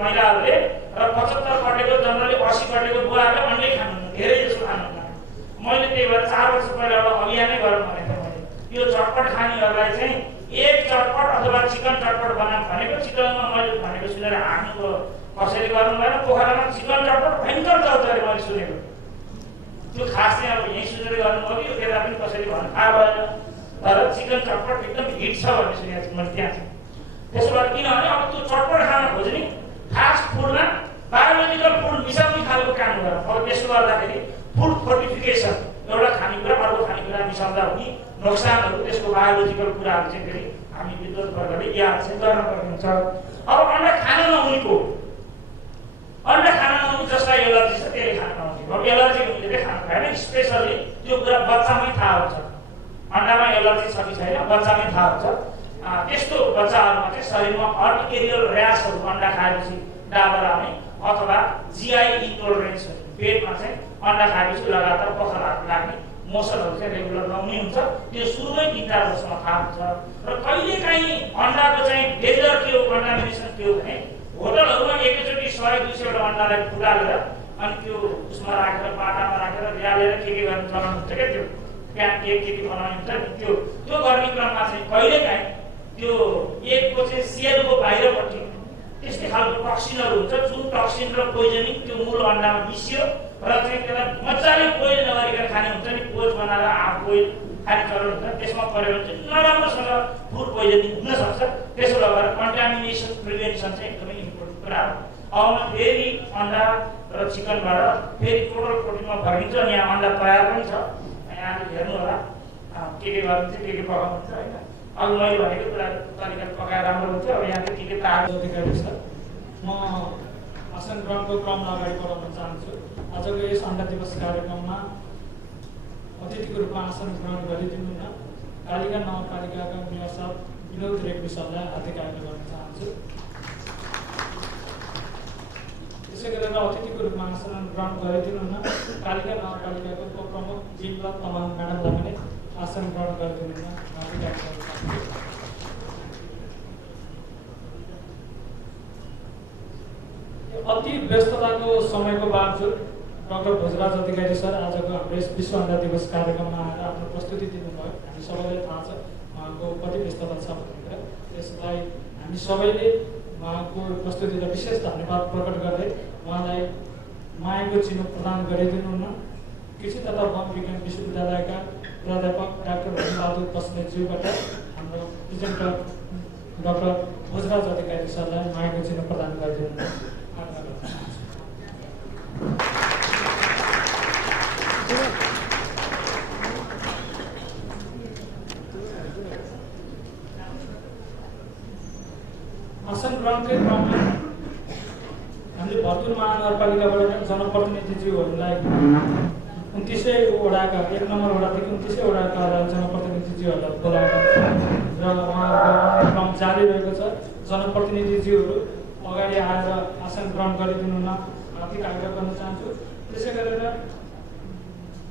महिलाहरूले र 75 कटेको जनरली 80 कटेको बुवाहरूले अन्डै खानुहुन्न, धेरै जसो खानुहुन्न। मैले त्यही भएर 4 वर्ष पहिला एउटा अभियानै गरौँ भनेको मैले। यो चटपट खानेहरूलाई चाहिँ एक चटपट अथवा चिकन चटपट बनाऊँ भनेको। चिकनमा मैले भनेको सुनेर हान्नुको कसैले गर्नु भएन। पोखरामा चिकन चटपट भयङ्कर चल्छ अरे मैले सुनेको। त्यो खास चाहिँ अब यहीँ सुनेर गर्नुभयो कि यो बेला पनि कसैले भन्नु थाहा भएन, तर चिकन चटपट एकदम हिट छ भन्ने सुनेको छु मैले त्यहाँ चाहिँ। त्यसो भएर किनभने अब त्यो चटपट खान खोज्ने फास्ट फुडमा बायोलोजिकल फुड मिसाउने खालको काम गर। अब त्यसो गर्दाखेरि फुड फोर्टिफिकेसन एउटा खानेकुरा अर्को खानेकुरा मिसाउँदा हुने नोक्सानहरू, त्यसको बायोलोजिकल कुराहरू चाहिँ फेरि हामी विद्वत वर्गले याद चाहिँ गर्नुपर्ने हुन्छ। अब अन्डा खान नहुनेको, अन्डा खान नहुने जसलाई एलर्जी छ त्यसले खान नहुने। अब एलर्जी हुनेले खान भएन, स्पेसली त्यो कुरा बच्चामै थाहा हुन्छ। अन्डामा एलर्जी छ कि छैन बच्चामै थाहा हुन्छ। त्यस्तो बच्चाहरूमा चाहिँ शरीरमा अर्टिकेरियल र्यासहरू अन्डा खाएपछि डाबर आउने अथवा जीआई इन्टोलरेन्स पेटमा चाहिँ अन्डा खाएपछि लगातार पखालाहरू लाग्ने, मोसनहरू चाहिँ रेगुलर नहुने हुन्छ। त्यो सुरुमै 3-4 वर्षमा थाहा हुन्छ। र कहिलेकाहीँ अन्डाको चाहिँ डेन्जर के हो, कन्टामिनेसन के हो भने होटलहरूमा एकैचोटि 100-200 वटा अन्डालाई फुटालेर अनि त्यो उसमा राखेर पाटामा राखेर ल्यालेर के गर्ने चलन हुन्छ क्या। त्यो प्यानकेक के बनाउने हुन्छ नि, त्यो गर्ने क्रममा चाहिँ कहिलेकाहीँ त्यो एकको चाहिँ सेलको बाहिरपट्टि त्यस्तै खालको टक्सिनहरू हुन्छ, जुन टक्सिन र पोइजनिङ त्यो मूल अन्डामा मिसियो र चाहिँ त्यसलाई मजाले बोइल नगरिकन खाने हुन्छ नि, पोज बनाएर हाफ बोइल खाने चलन हुन्छ। त्यसमा पऱ्यो भने चाहिँ नराम्रोसँग फुड पोइजनिङ हुनसक्छ। त्यसो भएर कन्टामिनेसन प्रिभेन्सन चाहिँ एकदमै इम्पोर्टेन्ट कुरा हो। अब फेरि अन्डा र चिकनबाट फेरि टोटल प्रोटिनमा भरिन्छ अनि यहाँ अन्डा तयार पनि छ। यहाँले हेर्नु होला के गर्नुहुन्छ, के पकाउनुहुन्छ होइन। अब मैले भनेको कुरा तरिका पकाएर राम्रो हुन्छ। अब यहाँ चाहिँ के तार अधिकारी छ। म आसन ग्रहणको क्रमलाई अगाडि बढाउन चाहन्छु। आजको यस अन्डा दिवस कार्यक्रममा अतिथिको रूपमा आसन ग्रहण गरिदिनुहुन कालिका नगरपालिकाका मेयर साहब विनोद रेग्मी सरलाई हार्दिक आग्रह गर्न चाहन्छु। त्यसै गरेर अतिथिको रूपमा आसन ग्रहण गरिदिनुहुन कालिका नगरपालिकाको उपप्रमुख जिल्ला तमाङ म्याडमलाई पनि आसन ग्रहण गरिदिनुहुन हार्दिक आग्रह गर्न चाहन्छु। अति व्यस्तताको समयको बावजुद डाक्टर भोजराज अधिकारी सर आजको हाम्रो यस विश्व अन्डा दिवस कार्यक्रममा आएर आफ्नो प्रस्तुति दिनुभयो। हामी सबैलाई थाहा छ उहाँको कति व्यस्तता छ भनेर। त्यसलाई हामी सबैले उहाँको प्रस्तुतिलाई विशेष धन्यवाद प्रकट गर्दै उहाँलाई मायाको चिनो प्रदान गरिदिनुहुन कृषि तथा वन विज्ञान विश्वविद्यालयका प्राध्यापक डाक्टर भीमबहादुर बस्नेतज्यूबाट हाम्रो प्रेजेन्टर डाक्टर भोजराज अधिकारी सरलाई मायाको चिनो प्रदान गरिदिनुहुन आसन ग्रहणकै क्रममा हामीले भरतपुर महानगरपालिकाबाट जनप्रतिनिधिज्यूहरूलाई 29 वडाका 1 नम्बर वडादेखि 29 वडाका जनप्रतिनिधिज्यूहरूलाई बोलाएर र उहाँहरूको क्रम जारी रहेको छ। जनप्रतिनिधिज्यूहरू अगाडि आएर आसन ग्रहण गरिदिनुहुन हार्दिक आग्रह गर्न चाहन्छु। त्यसै गरेर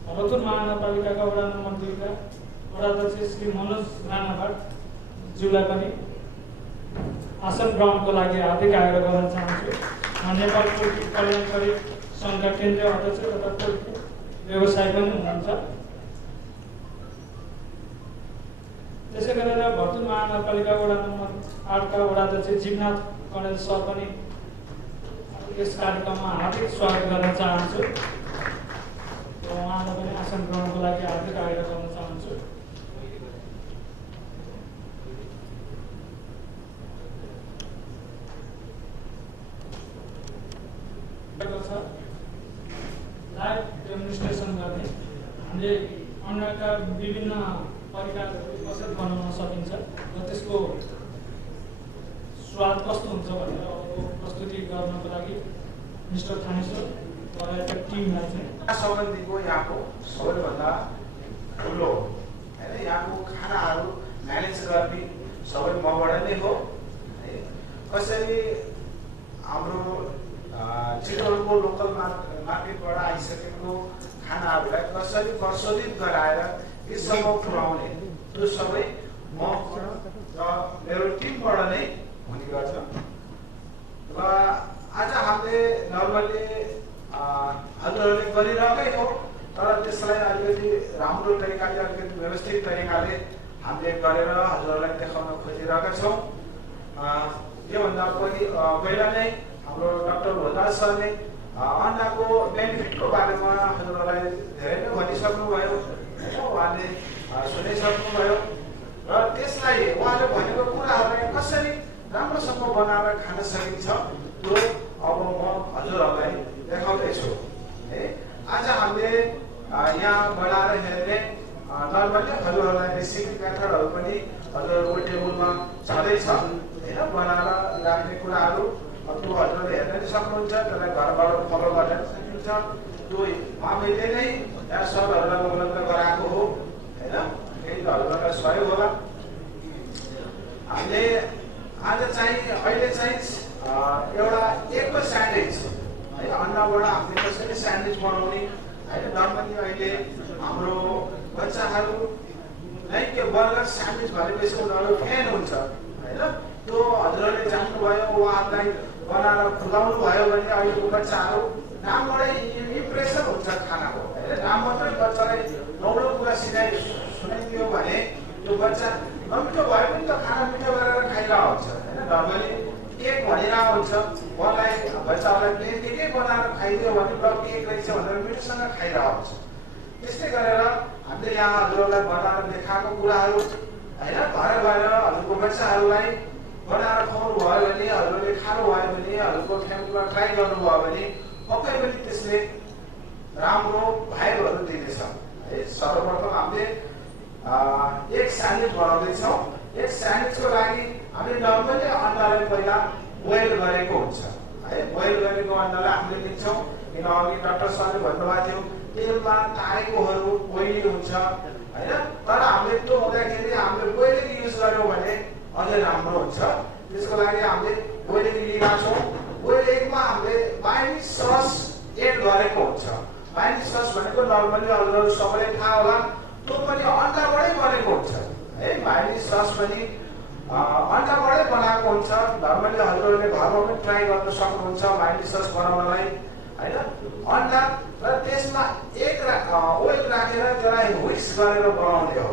भरतपुर महानगरपालिकाका वडा नम्बर 2 का वडाध्यक्ष श्री मनोज राणाबाट ज्यूलाई पनि आसन ग्रहणको लागि हार्दिक आग्रह गर्न चाहन्छु। नेपाल पोल्ट्री कल्याणकारी सङ्घका केन्द्रीय अध्यक्ष तथा पोल्ट्री व्यवसाय पनि हुनुहुन्छ। त्यसै गरेर भरतपुर महानगरपालिका वडा नम्बर 8 का वडाध्यक्ष जीवनाथ कणेल सर पनि यस कार्यक्रममा हार्दिक स्वागत गर्न चाहन्छु। उहाँलाई पनि आसन ग्रहणको लागि हार्दिक आग्रह गर्न चाहन्छु। लाइभ डेमोन्स्ट्रेसन गर्ने हामीले अन्डाका विभिन्न परिकारहरू कसरी बनाउन सकिन्छ र त्यसको स्वाद कस्तो हुन्छ भनेर अबको प्रस्तुति गर्नको लागि मिस्टर थानेश्वर लगायतका टिमलाई चाहिँ सम्बन्धीको यहाँको सबैभन्दा ठुलो होइन यहाँको खानाहरू म्यानेज गर्ने सबै मबाट नै हो। कसरी हाम्रो चितवनको लोकल मार्केटबाट आइसकेको खानाहरूलाई कसरी प्रशोधित गराएर यसम्म पुर्याउने त्यो सबै म र मेरो टिमबाट नै हुने गर्छ। र राम्रो तरिकाले अलिकति व्यवस्थित तरिकाले हामीले गरेर हजुरहरूलाई देखाउन खोजिरहेका छौँ। योभन्दा पहिला नै हाम्रो डाक्टर भोजराज सरले अन्डाको बेनिफिटको बारेमा हजुरहरूलाई धेरै नै भनिसक्नुभयो, उहाँले सुनिसक्नुभयो र त्यसलाई उहाँले भनेको कुराहरूलाई कसरी राम्रोसँग बनाएर खान सकिन्छ त्यो अब म हजुरहरूलाई देखाउँदैछु है। आज हामीले यहाँ बनाएर हेर्ने नर्मली हजुरहरूलाई रेसिपी मेथडहरू पनि हजुरहरूको टेबलमा छँदैछ होइन, बनाएर राख्ने कुराहरू त्यो हजुरले हेर्न पनि सक्नुहुन्छ, त्यसलाई घरबाट फलो गर्न सकिन्छ। त्यो हामीले नै यहाँ सरहरूलाई उपलब्ध गराएको हो होइन, केही हजुरलाई सहयोग होला। हामीले आज चाहिँ अहिले चाहिँ एउटा एकको स्यान्डविच है, अन्डाबाट हामीले कसरी स्यान्डविच बनाउने होइन। नर्मली अहिले हाम्रो बच्चाहरू नै के बर्गर स्यान्डविच भनेपछि उनीहरू फ्यान हुन्छ होइन, त्यो हजुरहरूले जान्नुभयो, उहाँहरूलाई बनाएर खुलाउनु भयो भने अहिलेको बच्चाहरू नामबाटै इम्प्रेसन हुन्छ खानाको होइन। नाम मात्रै बच्चालाई नौलो कुरा सुनाइदियो भने त्यो बच्चा नमिठो भए पनि त खाना मिठो गरेर खाइरहेको हुन्छ होइन। नर्मली केक भनिरहेको हुन्छ, मलाई बच्चाहरूलाई प्लेन केकै बनाएर खाइदियो भने ल केक रहेछ भनेर मिठोसँग खाइरहेको हुन्छ। त्यस्तै गरेर हामीले यहाँ हजुरहरूलाई बनाएर देखाएको कुराहरू होइन, घर गएर हजुरको बच्चाहरूलाई बनाएर खुवाउनु भयो भने, हजुरले खानुभयो भने, हजुरको फ्यामिलीमा ट्राई गर्नुभयो भने पक्कै पनि त्यसले राम्रो भाइबहरू दिनेछ है। सर्वप्रथम हामीले एक स्यान्डविच बनाउँदैछौँ। एक स्यान्डविचको लागि हामीले नर्मली अन्डालाई पहिला बोइल गरेको हुन्छ है। बोइल गरेको अन्डालाई हामीले लिन्छौँ, किन अघि डाक्टर सरले भन्नुभएको थियो तेलमा तारेकोहरू ओइली हुन्छ होइन। तर हामीले त्यो हुँदाखेरि हामीले बोइलिङ युज गर्यौँ भने अझै राम्रो हुन्छ। त्यसको लागि हामीले बोइलिङ लिएका छौँ। बोइलिङमा हामीले मायोनिज सस एड गरेको हुन्छ। मायोनिज सस भनेको नर्मली हजुरहरू सबैलाई थाहा होला, त्यो पनि अन्डाबाटै बनेको हुन्छ है। मायोनिज सस पनि अन्डाबाटै बनाएको हुन्छ। नर्मली हजुरहरूले घरमा पनि ट्राई गर्न सक्नुहुन्छ मायोनिज सस बनाउनलाई होइन। अन्डा र त्यसमा एक ओइल राखेर त्यसलाई व्हिक्स गरेर बनाउने हो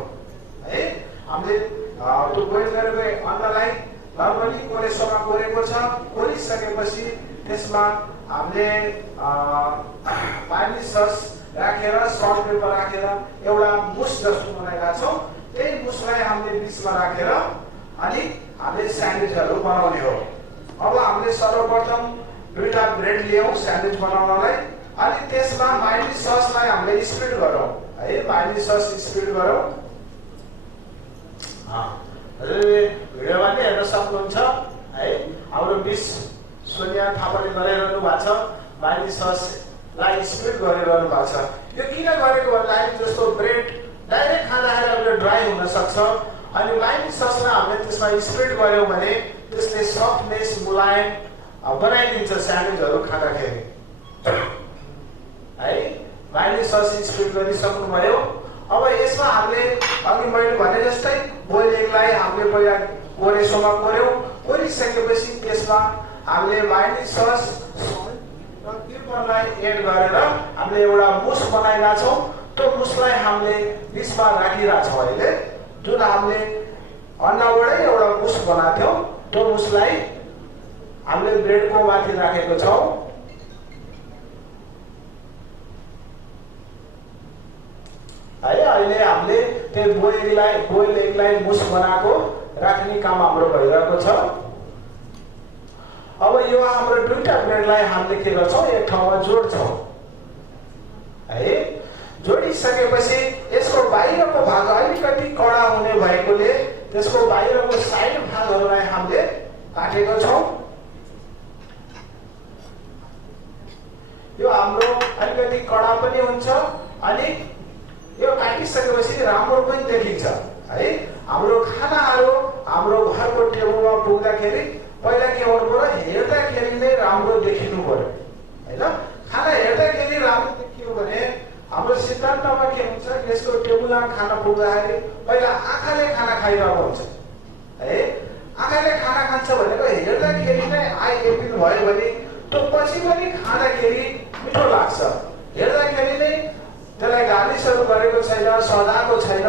है। हामीले त्यो बोइल गरेको अन्डालाई नर्मली कोरेसोमा कोरेको छ, कोरिसकेपछि त्यसमा हामीले मायोनिज सस राखेर सल्ट पेपर राखेर एउटा मुस जस्तो बनाएका छौँ। त्यही मुसलाई हामीले बिचमा राखेर अनि हामीले स्यान्डविचहरू बनाउने हो। अब हामीले सर्वप्रथम दुईटा ब्रेड लियौँ स्यान्डविच बनाउनलाई, अनि त्यसमा मायोनिज ससलाई हामीले स्प्रेड गरौँ है। मायोनिज सस स्प्रेड गरौँ। हजुरले भिडियोमा नै हेर्न सक्नुहुन्छ है। हाम्रो मिस सोनिया थापाले गरिरहनु भएको छ, मायोनिज ससलाई स्प्रेड गरिरहनु भएको छ। यो किन गरेको भन्दाखेरि जस्तो ब्रेड डाइरेक्ट खाँदाखेरि अहिले ड्राई हुन सक्छ, अनि मायोनिज ससलाई हामीले त्यसमा स्प्रेड गऱ्यौँ भने त्यसले सफ्टनेस मुलायम बनाइदिन्छ स्यान्डविचहरू खाँदाखेरि है। मायोनिज सस स्प्रेड गरिसक्नुभयो। अब यसमा हामीले अघि मैले भने जस्तै बोइल एगलाई हामीले पहिला कोरेसोमा कोर्यौँ, कोरिसकेपछि त्यसमा हामीले मायोनिज सस र क्युबरलाई एड गरेर हामीले एउटा मुस बनाएका छौँ। त्यो मुसलाई हामीले बिचमा राखिरहेका छौँ अहिले। जुन हामीले अन्डाबाटै एउटा मुस बनाएको थियौँ त्यो मुसलाई हामीले ब्रेडको माथि राखेको छौँ। है अहिले हामीले त्यो बोइल एगलाई मुस बनाएको राख्ने काम हाम्रो भइरहेको छ। अब यो हाम्रो दुईटा ब्रेडलाई हामीले के गर्छौँ, एक ठाउँमा जोड्छौँ है। जोडिसकेपछि यसको बाहिरको भाग अलिकति कडा हुने भएकोले त्यसको बाहिरको साइड भागहरूलाई हामीले काटेको छौँ। यो हाम्रो अलिकति कडा पनि हुन्छ अनि यो काटिसकेपछि राम्रो पनि देखिन्छ है। हाम्रो खानाहरू हाम्रो घरको टेबलमा पुग्दाखेरि पहिला के गर्नु पर्यो, हेर्दाखेरि नै राम्रो देखिनु पर्यो होइन। खाना हेर्दाखेरि राम्रो देखियो भने हाम्रो सिद्धान्तमा के हुन्छ, यसको टेबलमा खाना पुग्दाखेरि पहिला आँखाले खाना खाइरहेको हुन्छ है। आँखाले खाना खान्छ भनेको हेर्दाखेरि नै आई एपिल भयो भने त्यो पछि पनि खाँदाखेरि मिठो लाग्छ। हेर्दाखेरि नै त्यसलाई गालिसहरू गरेको छैन, सजाएको छैन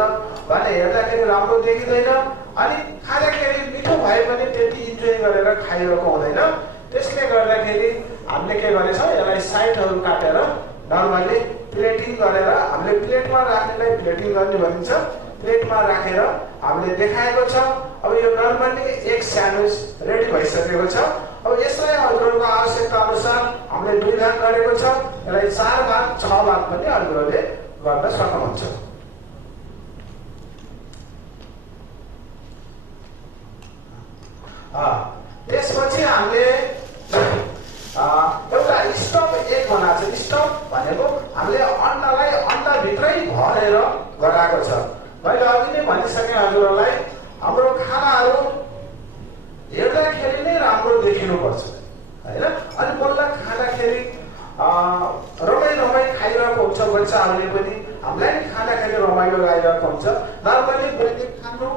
भने हेर्दाखेरि राम्रो देखिँदैन। अनि खाँदाखेरि मिठो भए पनि त्यति इन्जोय गरेर खाइरहेको हुँदैन। त्यसले गर्दाखेरि हामीले के गरेछौँ, यसलाई साइडहरू काटेर नर्मली प्लेटिङ गरेर, हामीले प्लेटमा राख्नेलाई प्लेटिङ गर्ने भनिन्छ, प्लेटमा राखेर हामीले देखाएको छ। अब यो नर्मली एक स्यान्डविच रेडी भइसकेको छ। अब यसलाई हजुरहरूको आवश्यकता अनुसार हामीले 2 भाग गरेको छ। यसलाई 4 भाग 6 भाग पनि हजुरहरूले गर्न सक्नुहुन्छ। त्यसपछि हामीले एउटा स्टफ एक बनाएको छ। स्टफ भनेको हामीले अन्डालाई अन्डाभित्रै भरेर गराएको छ। मैले अघि नै भनिसकेँ हजुरहरूलाई, हाम्रो खानाहरू हेर्दाखेरि नै राम्रो देखिनुपर्छ होइन। अनि बल्ल खाँदाखेरि रमाइ खाइरहेको हुन्छ बच्चाहरूले पनि, हामीलाई खाँदाखेरि रमाइलो लागिरहेको हुन्छ। नर्मली मैले खानु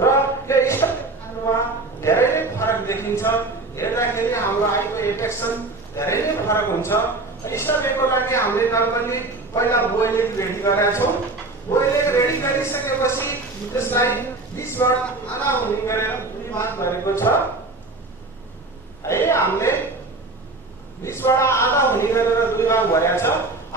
र यो स्टफ खानुमा धेरै नै फरक देखिन्छ। हेर्दाखेरि हाम्रो आईको एट्र्याक्सन धेरै नै फरक हुन्छ। स्टफको लागि हामीले नर्मली पहिला बोइलिङ रेडी गरेका छौँ। बोइलिङ रेडी गरिसकेपछि त्यसलाई बिचबाट आधा हुने गरेर 2 भाग गरेको छ है। हामीले बिचबाट आधा हुने गरेर 2 भाग गरेका छ।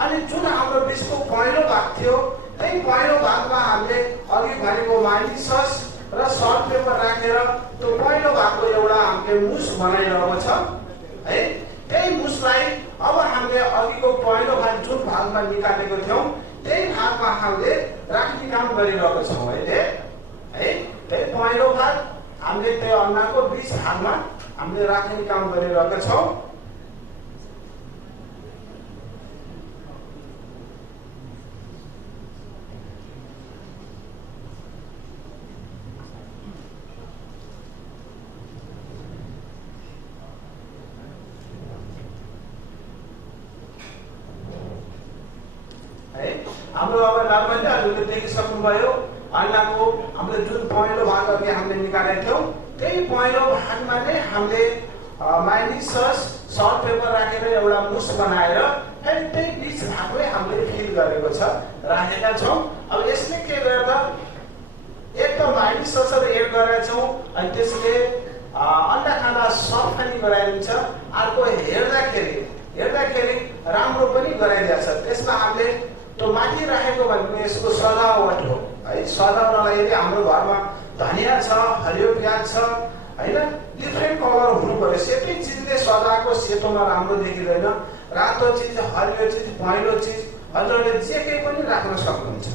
अनि जुन हाम्रो बिचको पहिलो भाग थियो, त्यही पहिलो भागमा हामीले अघि भनेको मायोनिज सस र सल्ट पेपर राखेर त्यो पहिलो भागको एउटा हामीले मुस बनाइरहेको छ है। त्यही मुसलाई अब हामीले अघिको पहिलो भाग जुन भागमा निकालेको थियौँ त्यही भागमा हामीले राख्ने काम गरिरहेको छौँ अहिले है। त्यही पहिलो भाग हामीले त्यो अन्डाको बिच भागमा हामीले राख्ने काम गरिरहेका छौँ। हाम्रो अब नर्मली हजुरले देखिसक्नुभयो अन्डाको हामीले जुन पहिलो भाग अघि हामीले निकालेका थियौँ त्यही पहिलो भागमा नै हामीले मायोनिज सस सल्ट पेपर राखेर एउटा मुस बनाएर फेरि त्यही बिच भागमै हामीले फिल गरेको छ राखेका छौँ। अब यसले के गर्दा एक त मायोनिज ससहरू एड गरेका छौँ अनि त्यसले अन्डा खाँदा सफ्ट पनि गराइदिन्छ, अर्को हेर्दाखेरि राम्रो पनि गराइदिन्छ। त्यसमा हामीले त्यो माथि राखेको भनेको यसको सजावट हो है। सजाउनलाई यदि हाम्रो घरमा धनियाँ छ, हरियो प्याज छ होइन, डिफ्रेन्ट कलर हुनु पर्यो। सेतै चिजले सजाएको सेतोमा राम्रो देखिँदैन। रातो चिज, हरियो चिज, पहेँलो चिज हजुरले जे केही पनि राख्न सक्नुहुन्छ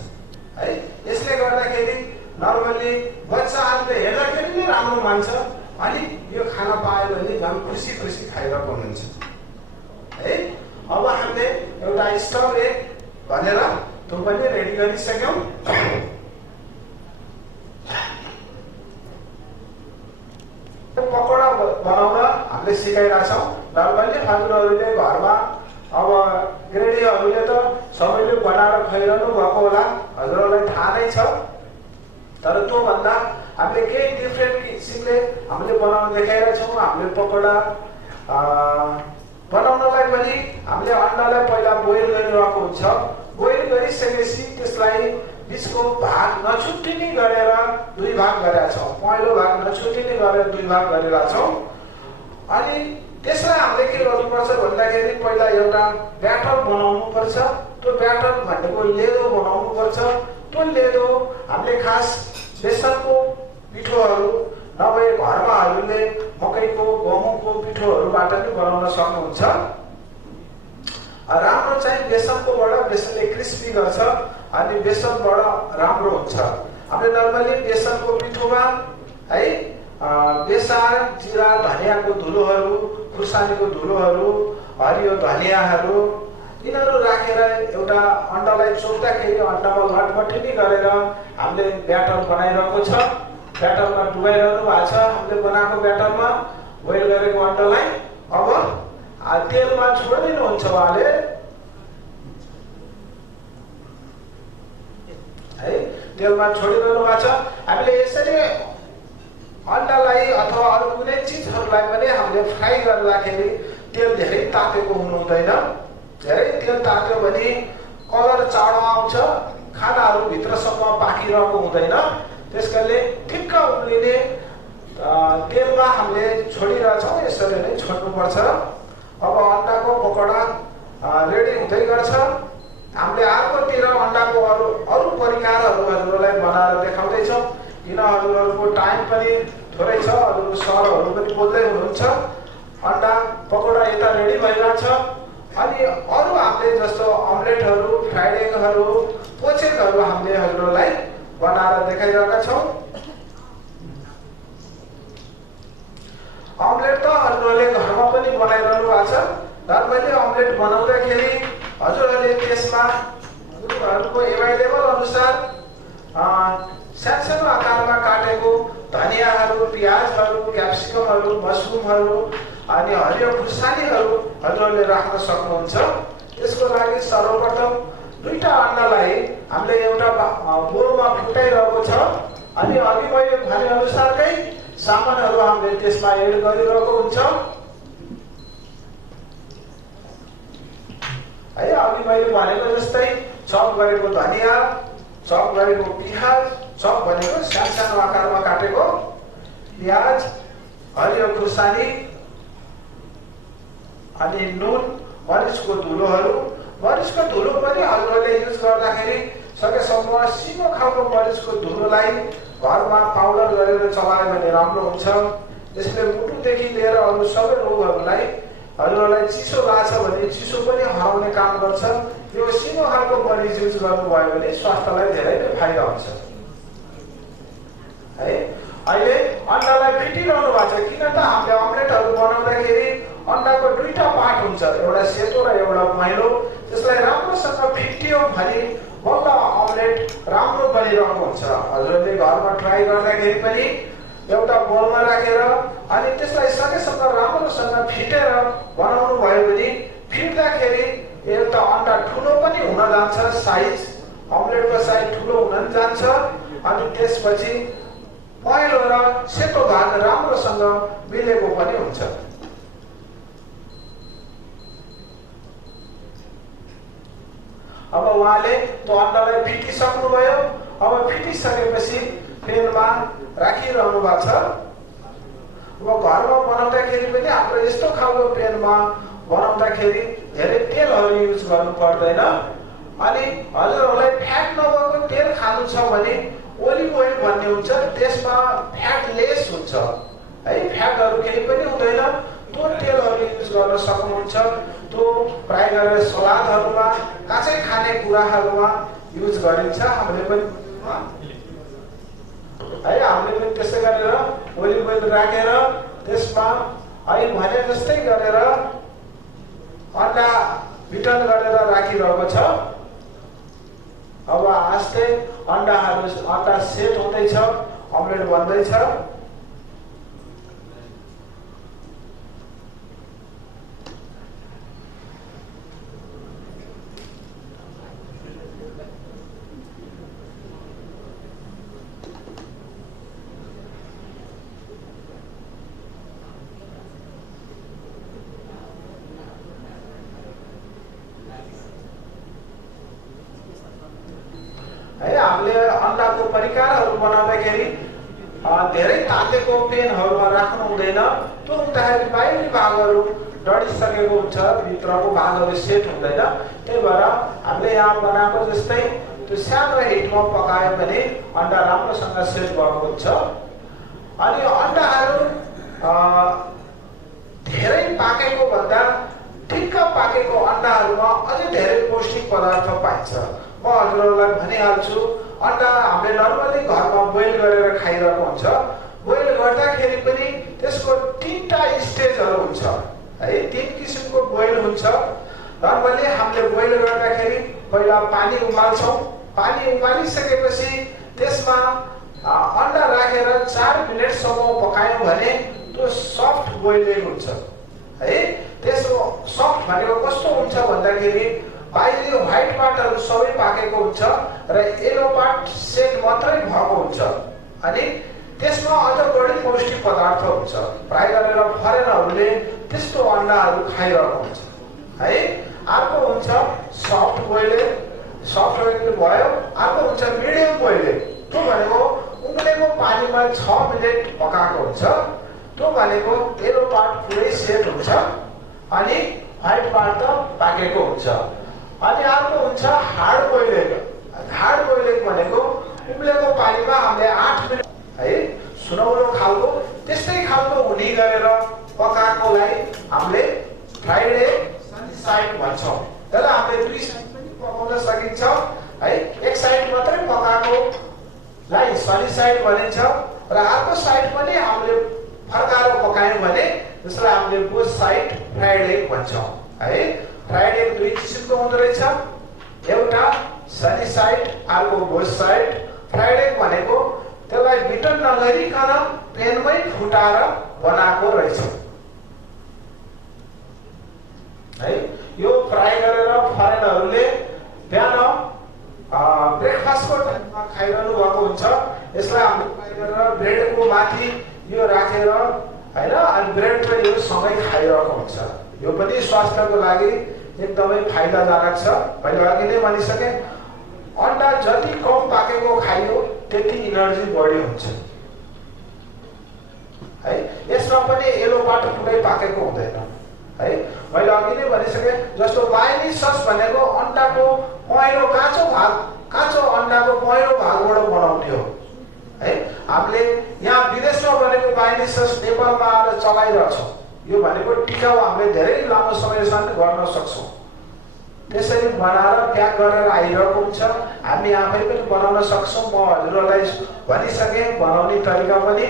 है। यसले गर्दाखेरि नर्मली बच्चाहरूले हेर्दाखेरि नै राम्रो मान्छ अनि यो खाना पायो भने झन् खुसी खाइरहेको हुनुहुन्छ है। अब हामीले एउटा स्टफ एग भनेर त्यो पनि रेडी गरिसक्यौँ। पकौडा बनाउन हामीले सिकाइरहेछौँ। नर्मली हजुरहरूले घरमा अब गृहिणीहरूले त सबैले बनाएर खाइरहनु भएको होला, हजुरहरूलाई थाहा नै छ। तर त्योभन्दा हामीले केही डिफ्रेन्ट किसिमले हामीले बनाउन देखाइरहेछौँ। हामीले पकौडा बनाउनलाई पनि हामीले अन्डालाई पहिला बोइल गरिरहेको हुन्छ। बोइल गरिसकेपछि त्यसलाई बिचको भाग नछुट्टिने गरेर 2 भाग गरेका छौँ। पहिलो भाग नछुट्टिने गरेर 2 भाग गरेका छौँ। अनि त्यसलाई हामीले के गर्नुपर्छ भन्दाखेरि पहिला एउटा ब्याटर बनाउनु पर्छ। त्यो ब्याटर भनेको लेदो बनाउनु पर्छ। त्यो लेदो हामीले खास बेसनको पिठोहरू नभए घरमाहरूले मकैको गहुँको पिठोहरूबाट पनि बनाउन सक्नुहुन्छ। राम्रो चाहिँ बेसनकोबाट, बेसनले क्रिस्पी गर्छ अनि बेसनबाट राम्रो हुन्छ। हामीले नर्मली बेसनको पिठोमा है बेसार, जिरा, धनियाँको धुलोहरू, खुर्सानीको धुलोहरू, हरियो धनियाँहरू यिनीहरू राखेर एउटा अन्डालाई चोक्दाखेरि अन्डामा लटपटिनी गरेर हामीले ब्याटर बनाइरहेको छ। ब्याटरमा डुबाइरहनु भएको छ हामीले बनाएको ब्याटरमा बोइल गरेको अन्डालाई। अब तेलमा छोडिदिनुहुन्छ उहाँले है, तेलमा छोडिरहनु भएको छ। हामीले यसरी अन्डालाई अथवा अरू कुनै चिजहरूलाई पनि हामीले फ्राई गर्दाखेरि तेल धेरै तातेको हुनु हुँदैन। धेरै तेल तात्यो भने कलर चाँडो आउँछ, खानाहरू भित्रसम्म पाकिरहेको हुँदैन। त्यसकारणले ठिक्क उम्लिने तेलमा हामीले छोडिरहेछौँ, यसरी नै छोड्नुपर्छ। अब अन्डाको पकौडा रेडी हुँदै गर्छ। हामीले अर्कोतिर अन्डाको अरू परिकारहरू हजुरहरूलाई बनाएर देखाउँदैछौँ, किन हजुरहरूको टाइम पनि थोरै छ, हजुरको सरहरू पनि बोल्दै हुनुहुन्छ। अन्डा पकौडा यता रेडी भइरहेछ। अनि अरू हामीले जस्तो अमलेटहरू, फ्राइड एगहरू, पोचेकहरू हामीले हजुरहरूलाई बनाएर देखाइरहेका छौँ। अमलेट त हजुरहरूले घरमा पनि बनाइरहनु भएको छ। नर्मली अमलेट बनाउँदाखेरि हजुरहरूले त्यसमा हजुरहरूको एभाइलेबल अनुसार सानो आकारमा काटेको धनियाँहरू, प्याजहरू, क्याप्सिकमहरू, मसरुमहरू अनि हरियो खुर्सानीहरू हजुरहरूले राख्न सक्नुहुन्छ। त्यसको लागि सर्वप्रथम दुईटा अन्डालाई हामीले एउटा बोलमा फुटाइरहेको छ। अनि अघि मैले भने अनुसारकै सामानहरू हामीले त्यसमा एड गरिरहेको हुन्छ है। अघि मैले भनेको जस्तै चप गरेको धनियाँ, चप गरेको प्याज, चप भनेको सानो आकारमा काटेको प्याज, हरियो खुर्सानी अनि नुन, मरिचको धुलोहरू। मरिचको धुलो पनि हजुरहरूले युज गर्दाखेरि सकेसम्म सिनो खालको मरिचको धुलोलाई घरमा पाउडर गरेर चलायो भने राम्रो हुन्छ। यसले मुटुदेखि लिएर अरू सबै रोगहरूलाई हजुरहरूलाई चिसो लाग्छ भने चिसो पनि हराउने काम गर्छ। यो सिनो खालको मरिच युज गर्नुभयो भने स्वास्थ्यलाई धेरै नै फाइदा हुन्छ है। अहिले अन्डालाई फिटिरहनु भएको छ, किन त हामीले अमलेटहरू बनाउँदाखेरि अन्डाको दुईटा पार्ट हुन्छ, एउटा सेतो र एउटा पहेँलो। त्यसलाई राम्रोसँग फिटियो भने बल्ल अमलेट राम्रो बनिरहेको हुन्छ। हजुरहरूले घरमा ट्राई गर्दाखेरि पनि एउटा बोलमा राखेर अनि त्यसलाई सकेसम्म राम्रोसँग फिटेर बनाउनु भयो भने फिट्दाखेरि एउटा अन्डा ठुलो पनि हुन जान्छ, साइज अमलेटको साइज ठुलो हुन जान्छ। अनि त्यसपछि पहेँलो र सेतो भाग राम्रोसँग मिलेको पनि हुन्छ। अब उहाँले त्यो अन्डालाई फिटिसक्नुभयो। अब फिटिसकेपछि पेनमा राखिरहनु भएको छ। अब घरमा बनाउँदाखेरि पनि हाम्रो यस्तो खालको पेनमा बनाउँदाखेरि धेरै तेलहरू युज गर्नु पर्दैन। अनि हजुरहरूलाई फ्याट नभएको तेल खानु छ भने ओलिभ ओइल भन्ने हुन्छ, त्यसमा फ्याट लेस हुन्छ है, फ्याटहरू केही पनि हुँदैन। त्यो तेलहरू युज गर्न सक्नुहुन्छ। त्यो प्राय गरेर सलादहरूमा, काँचै खाने कुराहरूमा युज गरिन्छ। हामीले पनि है, हामीले पनि त्यसै गरेर ओलिभ ओइल राखेर त्यसमा अहिले भने जस्तै गरेर अन्डा बिटन गरेर राखिरहेको छ। अब आस्ते अन्डा सेट हुँदैछ, अमलेट बन्दैछ। हामीले अन्डाको परिकारहरू बनाउँदाखेरि धेरै तातेको पेनहरूमा राख्नु हुँदैन। त्यो हुँदाखेरि बाहिरी भागहरू डढिसकेको हुन्छ, भित्रको भागहरू सेट हुँदैन। त्यही भएर हामीले यहाँ बनाएको जस्तै त्यो सानो हिटमा पकायो भने अन्डा राम्रोसँग सेट भएको हुन्छ। अनि अन्डाहरू धेरै पाकेको भन्दा ठिक्क पाकेको अन्डाहरूमा अझै धेरै पौष्टिक पदार्थ पाइन्छ। म हजुरहरूलाई भनिहाल्छु, अन्डा हामीले नर्मली घरमा बोइल गरेर खाइरहेको हुन्छ। बोइल गर्दाखेरि पनि त्यसको 3टा स्टेजहरू हुन्छ है, 3 किसिमको बोइल हुन्छ। नर्मली हामीले बोइल गर्दाखेरि पहिला पानी उमाल्छौँ। पानी उमालिसकेपछि त्यसमा अन्डा राखेर 4 मिनेटसम्म पकायौँ भने त्यो सफ्ट बोइलिङ हुन्छ है। त्यसको सफ्ट भनेको कस्तो हुन्छ भन्दाखेरि बाहिरी व्हाइट पार्टहरू सबै पाकेको हुन्छ र येलो पार्ट सेट मात्रै भएको हुन्छ। अनि त्यसमा अझ बढी पौष्टिक पदार्थ हुन्छ। प्राय गरेर फरेनहरूले त्यस्तो अन्डाहरू खाइरहेको हुन्छ है। अर्को हुन्छ सफ्ट बोइलेड। सफ्ट भयो। अर्को हुन्छ मिडियम बोइल्ड, त्यो भनेको उम्लेको पानीमा 6 मिनेट पकाएको हुन्छ। त्यो भनेको येलो पार्ट पुरै सेट हुन्छ अनि व्हाइट पार्ट त पाकेको हुन्छ। अनि अर्को हुन्छ हार्ड बोइल्ड। हार्ड बोइल्ड भनेको उम्लेको पानीमा हामीले 8 मिनेट है सुनौलो खालको त्यस्तै खालको हुने गरेर पकाएकोलाई हामीले फ्राइड एग सनी साइड भन्छौँ। त्यसलाई हामीले दुई साइड पनि पकाउन सकिन्छ है। एक साइड मात्रै पकाएकोलाई सनी साइड भनिन्छ र अर्को साइड पनि हामीले फर्काएर पकायौँ भने त्यसलाई हामीले बोथ साइड फ्राइड एग भन्छौँ है। फ्राइड एग दुई किसिमको हुँदो रहेछ, एउटा सनी साइड, अर्को बोथ साइड। फ्राइड एग भनेको त्यसलाई बिटन नगरिकन पेनमै फुटाएर बनाएको रहेछ है। यो फ्राई गरेर फरेनरहरूले बिहान ब्रेकफास्टको टाइममा खाइरहनु भएको हुन्छ। यसलाई हामीले फ्राई गरेर ब्रेडको माथि यो राखेर हैन अनि ब्रेड र यो सँगै खाइरहेको हुन्छ। यो पनि स्वास्थ्यको लागि एकदमै फाइदाजनक छ। मैले अघि नै भनिसकेँ, अन्डा जति कम पाकेको खाइयो त्यति इनर्जी बढी हुन्छ है। यसमा पनि येलो पार्ट पुरै पाकेको हुँदैन है। मैले अघि नै भनिसकेँ, जस्तो मायोनिज सस भनेको अन्डाको पहेँलो काँचो अन्डाको पहेँलो भागबाट बनाउने हो है। हामीले यहाँ विदेशमा बनेको मायोनिज सस नेपालमा आएर चलाइरहेछौँ। यो भनेको टिकाउ हामीले धेरै लामो समयसम्म गर्न सक्छौँ। त्यसरी बनाएर प्याक गरेर आइरहेको हुन्छ। हामी आफै पनि बनाउन सक्छौँ। म हजुरहरूलाई भनिसकेँ बनाउने तरिका पनि।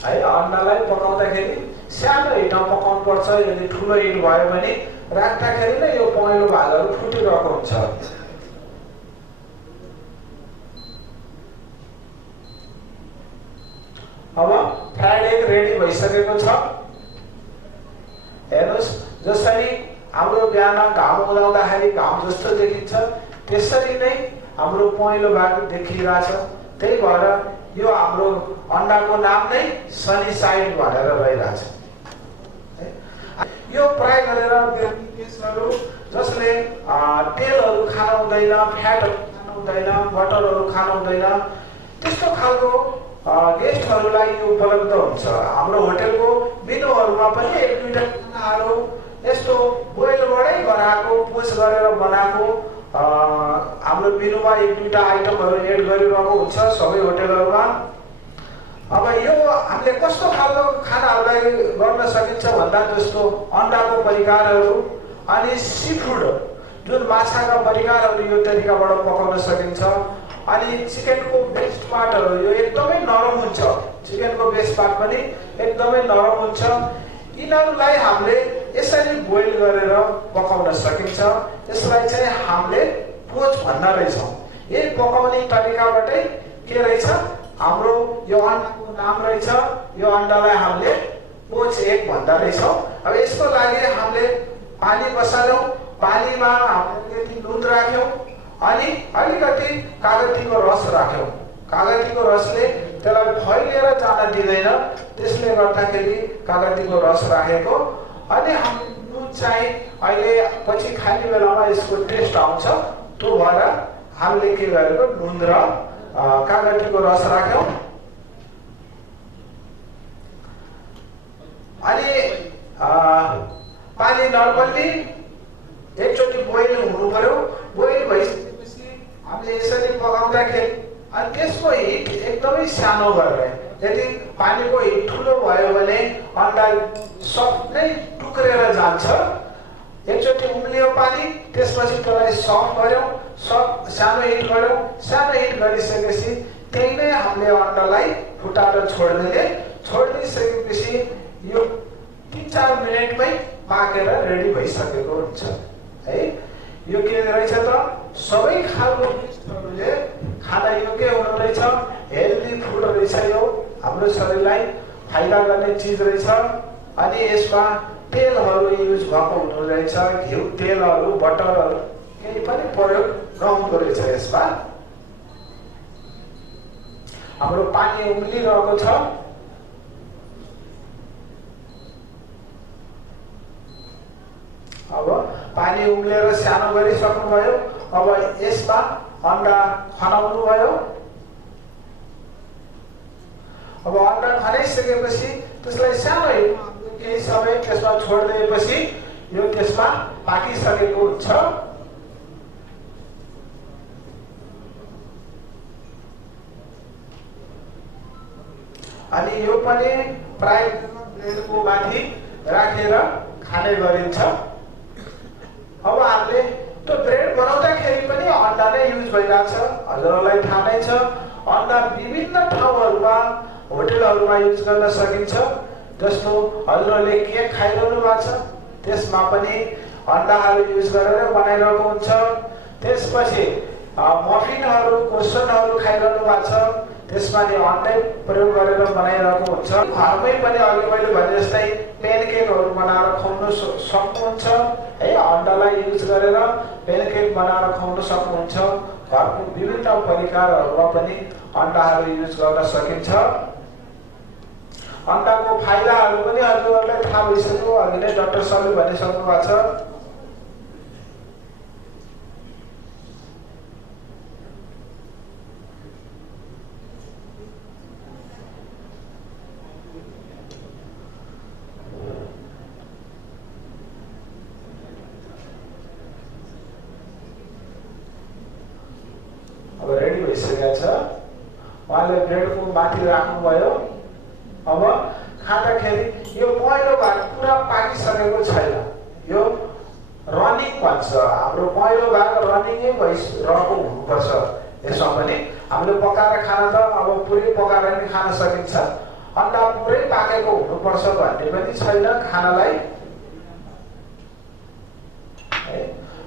है अन्डालाई पकाउँदाखेरि सानो हिटमा पकाउनु पर्छ। यदि ठुलो हिट भयो भने राख्दाखेरि नै यो पहेँलो भागहरू फुटिरहेको हुन्छ। अब फ्राइड एग रेडी भइसकेको छ। हेर्नुहोस्, जसरी हाम्रो बिहान घाम उदाउँदाखेरि घाम जस्तो देखिन्छ त्यसरी नै हाम्रो पहेँलो भाग देखिरहेछ। त्यही भएर यो हाम्रो अन्डाको नाम नै सनी साइड भनेर रहिरहेछ। यो फ्राई गरेर बिरामी केसहरू जसले तेलहरू खान हुँदैन, फ्याटहरू खान हुँदैन, बटरहरू खान हुँदैन, त्यस्तो खालको गेस्टहरूलाई यो उपलब्ध हुन्छ। हाम्रो होटेलको मेनुहरूमा पनि एक दुईवटा खानाहरू यस्तो बोइलबाटै गराएको, पोच गरेर बनाएको हाम्रो मेनुमा एक दुईवटा आइटमहरू एड गरिरहेको हुन्छ सबै होटेलहरूमा। अब यो हामीले कस्तो खालको खानाहरूलाई गर्न सकिन्छ भन्दा जस्तो अन्डाको परिकारहरू अनि सी फुड जुन माछाका परिकारहरू यो तरिकाबाट पकाउन सकिन्छ। अनि चिकनको बेस्ट पार्टहरू यो एकदमै नरम हुन्छ। चिकनको बेस्ट पार्ट पनि एकदमै नरम हुन्छ। यिनीहरूलाई हामीले यसरी बोइल गरेर पकाउन सकिन्छ। यसलाई चाहिँ हामीले पोच भन्न रहेछौँ। यही पकाउने तरिकाबाटै के रहेछ हाम्रो यो अन्डाको नाम रहेछ। यो अन्डालाई हामीले पोच एग भन्न रहेछौँ। अब यसको लागि हामीले पानी बसाल्यौँ, पानीमा हामीले यति नुन राख्यौँ अनि अलिकति कागतीको रस राख्यौँ। कागतीको रसले त्यसलाई फैलिएर जान दिँदैन, त्यसले गर्दाखेरि कागतीको रस राखेको। अनि हामीले नुन चाहिँ अहिले पछि खाने बेलामा यसको टेस्ट आउँछ, त्यो भएर हामीले के गरेको नुन र कागतीको रस राख्यौँ। अनि पानी नर्मल्ली एकचोटि बोइल हुनु पर्यो। बोइल भइसकेपछि हामीले यसरी पकाउँदाखेरि अनि त्यसको हिट एकदमै सानो गरेर, यदि पानीको हिट ठुलो भयो भने अन्डा सब नै टुक्रेर जान्छ। एकचोटि उम्लियो पानी, त्यसपछि त्यसलाई सफ्ट गऱ्यौँ, सानो हिट गऱ्यौँ। सानो हिट गरिसकेपछि त्यही नै हामीले अन्डालाई फुटाएर छोडिदिइसकेपछि यो 3-4 मिनटमै पाकेर रेडी भइसकेको हुन्छ है। यो के रहेछ त सबै खालको गेस्टहरूले खाना योग्य हुनु रहेछ, हेल्दी फुड रहेछ, यो हाम्रो शरीरलाई फाइदा गर्ने चिज रहेछ। अनि यसमा तेलहरू युज भएको हुनु रहेछ, घिउ तेलहरू बटरहरू केही पनि प्रयोग नहुँदो रहेछ यसमा। हाम्रो पानी उम्लिरहेको छ। अब पानी उम्लेर सानो गरिसक्नुभयो। अब यसमा अन्डा खनाउनु भयो। अब अन्डा खनाइसकेपछि त्यसलाई सानो केही समय त्यसमा छोडिदिएपछि यो त्यसमा पाकिसकेको हुन्छ। अनि यो पनि प्राय ब्रेडको माथि राखेर खाने गरिन्छ। अब हामीले त्यो ब्रेड बनाउँदाखेरि पनि अन्डा नै युज भइरहेछ। हजुरहरूलाई थाहा नै छ, अन्डा विभिन्न ठाउँहरूमा होटलहरूमा युज गर्न सकिन्छ। जस्तो हजुरहरूले केक खाइरहनु भएको छ, त्यसमा पनि अन्डाहरू युज गरेर बनाइरहेको हुन्छ। त्यसपछि मफिनहरू क्रोसनहरू खाइरहनु भएको छ, त्यसमा नि अन्डै प्रयोग गरेर बनाइरहेको हुन्छ। घरमै पनि अघि मैले भने जस्तै पेनकेकहरू बनाएर खुवाउन सक्नुहुन्छ है। अन्डालाई युज गरेर पेनकेक बनाएर खुवाउन सक्नुहुन्छ। घरको विभिन्न परिकारहरूमा पनि अन्डाहरू युज गर्न सकिन्छ। अन्डाको फाइदाहरू पनि हजुरहरूलाई थाहा भइसक्यो, अघि नै डाक्टर सरले भनिसक्नु भएको छ। अब रेडी भइसकेको छ। उहाँले ब्रेडको माथि राख्नुभयो। अब खाँदाखेरि यो पहेँलो भाग पुरा पाकिसकेको छैन, यो रनिङ भन्छ। हाम्रो पहेँलो भाग रनिङै भइरहेको हुनुपर्छ। यसमा पनि हामीले पकाएर खाना त अब पुरै पकाएर पनि खान सकिन्छ। अन्डा पुरै पाकेको हुनुपर्छ भन्ने पनि छैन खानालाई।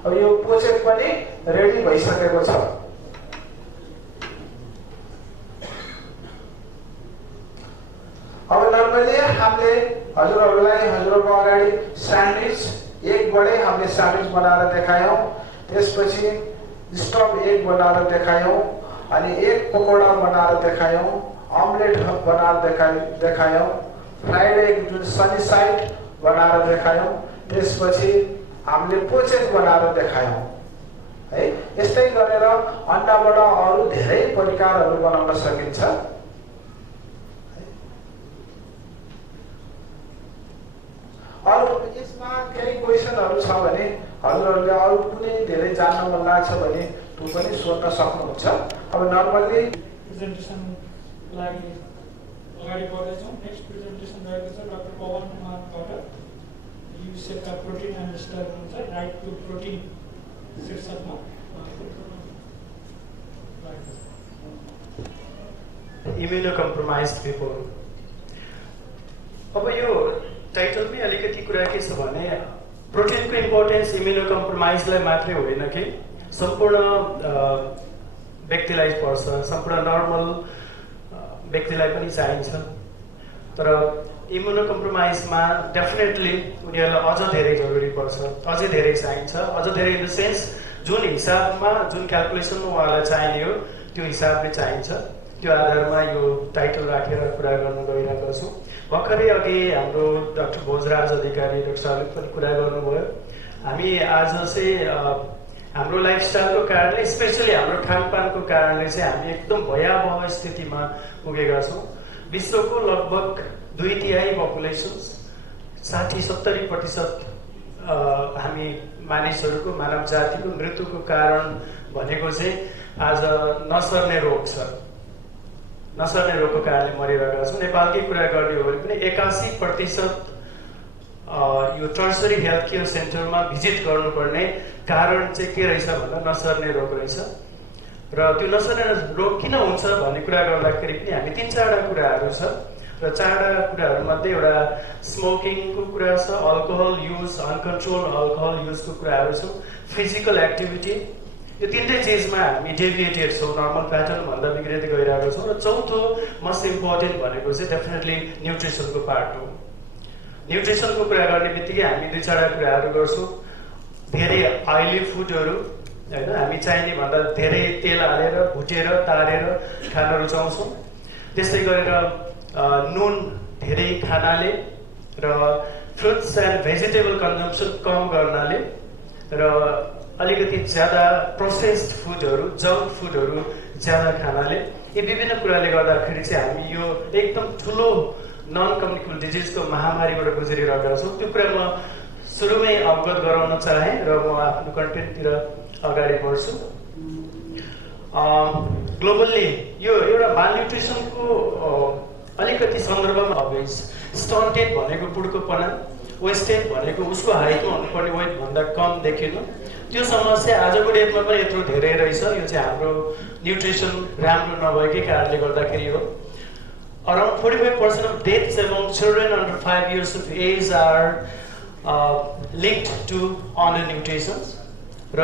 अब यो पोचेक पनि रेडी भइसकेको छ। अब नर्मली हामीले हजुरहरूलाई हजुरहरूको अगाडि स्यान्डविच एगबाटै हामीले स्यान्डविच बनाएर देखायौँ। त्यसपछि स्टफ एग बनाएर देखायौँ। अनि एग पकौडा बनाएर देखायौँ। अमलेट बनाएर देखायौँ। फ्राइड एग जुन सनी साइड बनाएर देखायौँ। त्यसपछि हामीले पोचेक बनाएर देखायौँ है। यस्तै गरेर अन्डाबाट अरू धेरै परिकारहरू बनाउन सकिन्छ। अरू यसमा केही क्वेसनहरू छ भने हजुरहरूले अरू कुनै धेरै जान्न मन लाग्छ भने त्यो पनि सोध्न सक्नुहुन्छ। अब नर्मल्ली प्रेजेन्टेसन लागि अगाडि बढ्दैछौँ। नेक्स्ट प्रेजेन्टेसन रहेको छ डाक्टर पवन कुमारबाट। युसेफका प्रोटिन एन्ड स्टार हुन्छ, राइट टु प्रोटिन शीर्षकमा इम्युनोकम्प्रोमाइज्ड पिपल। अब यो टाइटलमै अलिकति कुरा के छ भने प्रोटिनको इम्पोर्टेन्स इम्युनोकम्प्रोमाइजलाई मात्रै होइन कि सम्पूर्ण व्यक्तिलाई पर्छ, सम्पूर्ण नर्मल व्यक्तिलाई पनि चाहिन्छ। तर इम्युनोकम्प्रोमाइजमा डेफिनेटली उनीहरूलाई अझ धेरै जरुरी पर्छ, अझै धेरै चाहिन्छ। अझ धेरै इन द सेन्स जुन हिसाबमा जुन क्यालकुलेसनमा उहाँलाई चाहिने हो त्यो हिसाबले चाहिन्छ। त्यो आधारमा यो टाइटल राखेर कुरा गर्न गइरहेको छु। भर्खरै अघि हाम्रो डाक्टर भोजराज अधिकारी डाक्टर साहबले पनि कुरा गर्नुभयो। हामी आज चाहिँ हाम्रो लाइफस्टाइलको कारणले, स्पेसली हाम्रो खानपानको कारणले चाहिँ हामी एकदम भयावह स्थितिमा पुगेका छौँ। विश्वको लगभग 2/3 पपुलेसन 60-70% हामी मानिसहरूको मानव जातिको मृत्युको कारण भनेको चाहिँ आज नसर्ने रोग छ। नसर्ने रोगको कारणले मरिरहेका छौँ। नेपालकै कुरा गर्ने हो भने पनि 81% यो टर्सरी हेल्थ केयर सेन्टरमा भिजिट गर्नुपर्ने कारण चाहिँ के रहेछ भन्दा नसर्ने रोग रहेछ। र त्यो नसर्ने रोग किन हुन्छ भन्ने कुरा गर्दाखेरि पनि हामी 3-4 कुराहरू छ। र 4 कुराहरूमध्ये एउटा स्मोकिङको कुरा छ, अल्कोहल युज, अनकन्ट्रोल अल्कोहल युजको कुराहरू छ, फिजिकल एक्टिभिटी यो तिनटै चिजमा हामी डेभिएटेड छौँ, नर्मल प्याटर्नभन्दा बिग्रिँदै गइरहेको छौँ। र चौथो मोस्ट इम्पोर्टेन्ट भनेको चाहिँ डेफिनेटली न्युट्रिसनको पार्ट हो। न्युट्रिसनको कुरा गर्ने बित्तिकै हामी दुई चारवटा कुराहरू गर्छौँ। धेरै आइली फुडहरू होइन, हामी चाहिने भन्दा धेरै तेल हालेर भुटेर तारेर खान रुचाउँछौँ। त्यस्तै गरेर नुन धेरै खानाले र फ्रुट्स एन्ड भेजिटेबल कन्जम्सन कम गर्नाले र अलिकति ज्यादा प्रोसेस्ड फुडहरू जङ्क फुडहरू ज्यादा खानाले यी विभिन्न कुराले गर्दाखेरि चाहिँ हामी यो एकदम ठुलो नन कम्युनिकेबल डिजिजको महामारीबाट गुज्रिरहेका छौँ। त्यो कुरा म सुरुमै अवगत गराउन चाहेँ र म आफ्नो कन्टेन्टतिर अगाडि बढ्छु। ग्लोबल्ली यो एउटा मालन्युट्रिसनको अलिकति सन्दर्भमा अभ्यास स्टन्टेड भनेको पुड्कोपना, वेस्टेड भनेको उसको हाइटमा हुनुपर्ने वेटभन्दा कम देखिनु, त्यो समस्या आजको डेटमा पनि यत्रो धेरै रहेछ। यो चाहिँ हाम्रो न्युट्रिसन राम्रो नभएकै कारणले गर्दाखेरि हो। Around 45% of deaths among children under 5 years of age are linked to undernutrition. र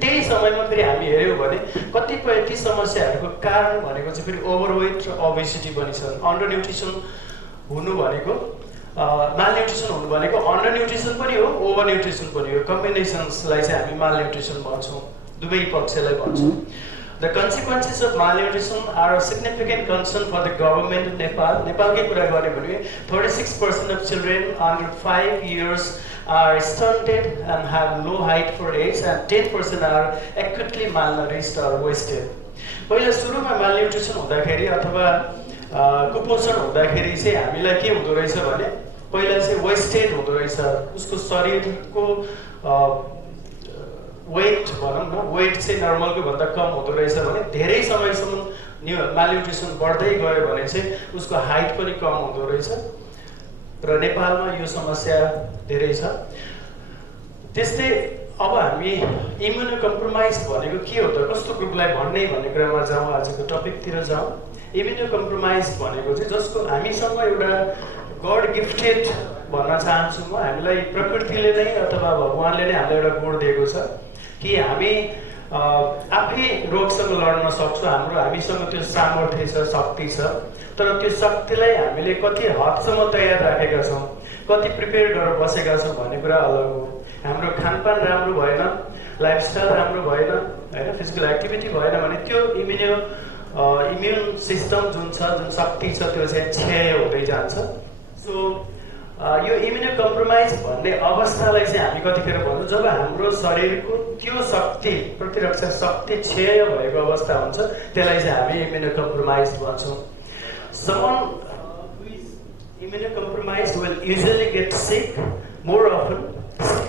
त्यही समयमा फेरि हामी हेऱ्यौँ भने कतिपय ती समस्याहरूको कारण भनेको चाहिँ फेरि ओभरवेट र ओबेसिटी पनि छन्। अन्डर न्युट्रिसन हुनु भनेको मालन्युट्रिसन हुनु भनेको अन्डर न्युट्रिसन पनि हो, ओभर न्युट्रिसन पनि हो। कम्बिनेसन्सलाई चाहिँ हामी मालन्युट्रिसन भन्छौँ, दुवै पक्षलाई भन्छौँ। The consequences of malnutrition are a significant concern for the government of Nepal. नेपालकै कुरा गर्ने भने 36% of children under 5 years are stunted and have low height for age, and 10% are acutely malnourished or wasted. पहिला सुरुमा malnutrition हुँदाखेरि अथवा कुपोषण हुँदाखेरि चाहिँ हामीलाई के हुँदो रहेछ भने पहिला चाहिँ wasted हुँदो रहेछ, उसको शरीरको वेट भनौँ न, वेट चाहिँ नर्मलको भन्दा कम हुँदो रहेछ भने धेरै समयसम्म मालन्युट्रिसन बढ्दै गयो भने चाहिँ उसको हाइट पनि कम हुँदो रहेछ। र नेपालमा यो समस्या धेरै छ। त्यस्तै अब हामी इम्युनो कम्प्रोमाइज भनेको के हो त, कस्तो ग्रुपलाई भन्ने भन्ने कुरामा जाउँ, आजको टपिकतिर जाउँ। इम्युनो कम्प्रोमाइज भनेको चाहिँ जसको हामीसँग एउटा गड गिफ्टेड भन्न चाहन्छु म, हामीलाई प्रकृतिले नै अथवा भगवानले नै हामीलाई एउटा गुण दिएको छ कि हामी आफै रोगसँग लड्न सक्छौँ। हामीसँग त्यो सामर्थ्य छ, शक्ति छ। तर त्यो शक्तिलाई हामीले कति हदसम्म तयार राखेका छौँ, कति प्रिपेयर गरेर बसेका छौँ भन्ने कुरा अलग हो। हाम्रो खानपान राम्रो भएन, लाइफस्टाइल राम्रो भएन, होइन, फिजिकल एक्टिभिटी भएन भने त्यो इम्युन सिस्टम जुन छ, जुन शक्ति छ, त्यो चाहिँ क्षय हुँदै जान्छ। सो यो इम्युनो कम्प्रोमाइज भन्ने अवस्थालाई चाहिँ हामी कतिखेर भन्छौँ जब हाम्रो शरीरको त्यो शक्ति, प्रतिरक्षा शक्ति क्षय भएको अवस्था हुन्छ, त्यसलाई चाहिँ हामी इम्युनो कम्प्रोमाइज भन्छौँ। Someone who is immunocompromised will usually get sick more often,